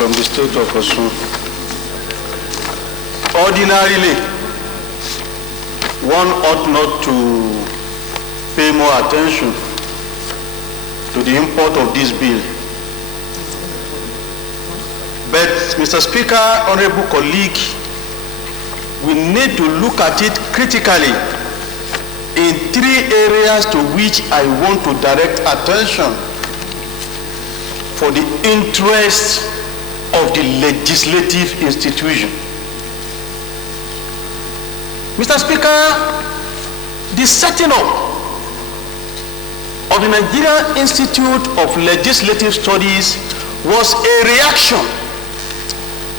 from the state of Osun. Ordinarily, one ought not to pay more attention to the import of this bill. But, Mr. Speaker, honorable colleague, we need to look at it critically in three areas to which I want to direct attention for the interest of the legislative institution. Mr. Speaker, the setting up of the Nigerian Institute of Legislative Studies was a reaction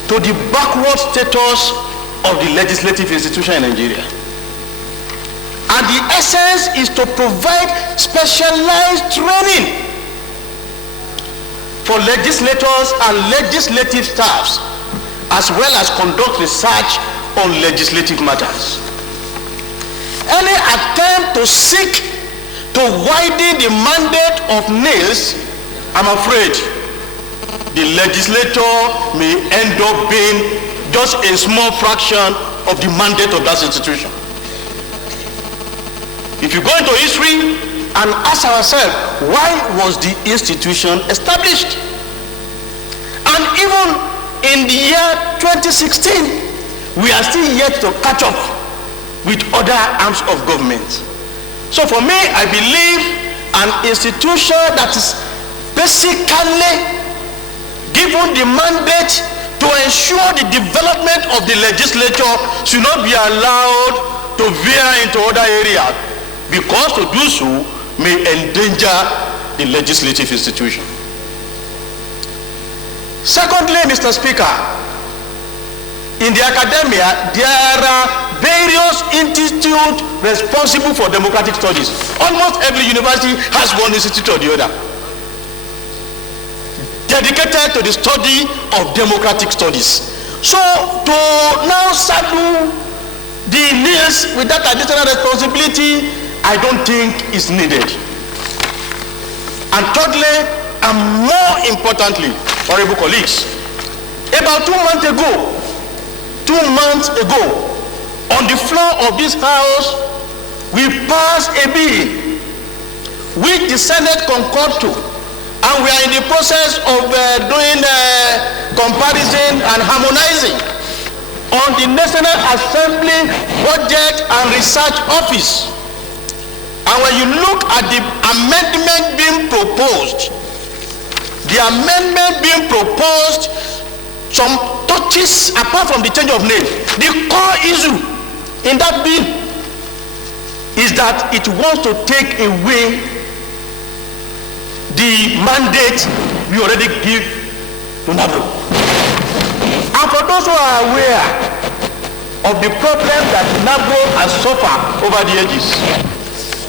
to the backward status of the legislative institution in Nigeria. And the essence is to provide specialized training for legislators and legislative staffs, as well as conduct research on legislative matters. Any attempt to seek to widen the mandate of NILS, I'm afraid the legislator may end up being just a small fraction of the mandate of that institution. If you go into history and ask ourselves, why was the institution established? And even in the year 2016, we are still yet to catch up with other arms of government. So for me, I believe an institution that is basically given the mandate to ensure the development of the legislature should not be allowed to veer into other areas, because to do so may endanger the legislative institution. Secondly, Mr. Speaker, in the academia, there are various institutes responsible for democratic studies. Almost every university has one institute or the other dedicated to the study of democratic studies. So to now saddle the NILS with that additional responsibility, I don't think is needed. And thirdly, and more importantly, honorable colleagues, about 2 months ago, on the floor of this house, we passed a bill which the Senate concurred to, and we are in the process of doing comparison and harmonizing on the National Assembly Budget and Research Office. And when you look at the amendment being proposed, some touches, apart from the change of name, the core issue in that bill is that it wants to take away the mandate we already give to NABRO. And for those who are aware of the problem that NABRO has suffered over the ages,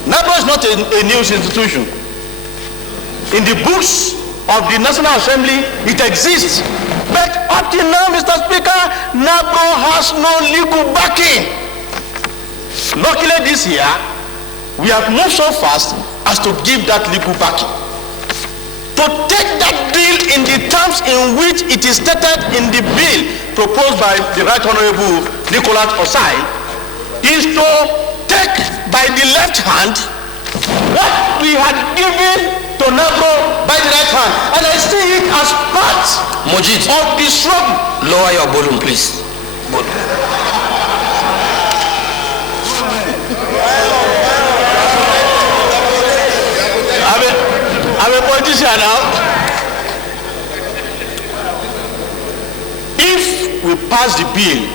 NABRO is not a news institution. In the books of the National Assembly, it exists. But up till now, Mr. Speaker, NABRO has no legal backing. Luckily this year, we have moved so fast as to give that legal backing. To take that bill in the terms in which it is stated in the bill proposed by the Right Honorable Nicholas Osai is to take by the left hand what we had given to NABRO by the right hand. And I see it as part Mojeed, of the struggle. Lower your volume, please. Good. I'm a politician now. If we pass the bill,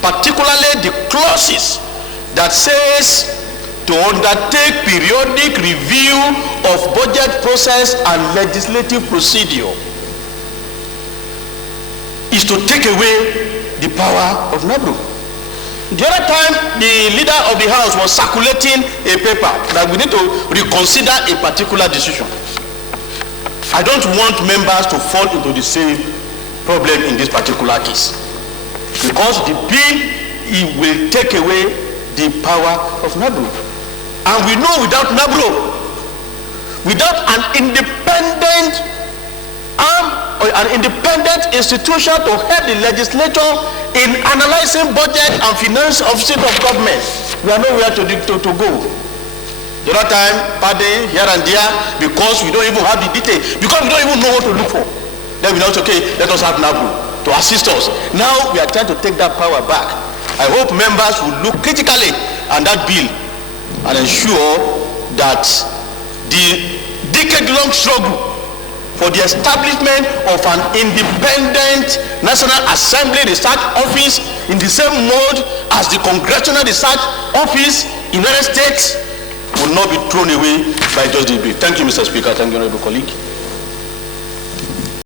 particularly the clauses that says to undertake periodic review of budget process and legislative procedure, is to take away the power of NABRO. The other time, the leader of the house was circulating a paper that we need to reconsider a particular decision. I don't want members to fall into the same problem in this particular case, because the bill, it will take away the power of NABRO. And we know without NABRO, without an independent arm an independent institution to help the legislature in analyzing budget and finance of state of government. We are nowhere to go. The other time, pardon here and there, because we don't even have the detail, because we don't even know what to look for. Then we know, okay, let us have NABRO to assist us. Now we are trying to take that power back. I hope members will look critically at that bill and ensure that the decade-long struggle for the establishment of an independent National Assembly Research Office in the same mode as the Congressional Research Office in the United States will not be thrown away by just this bill. Thank you, Mr. Speaker. Thank you, honorable colleague.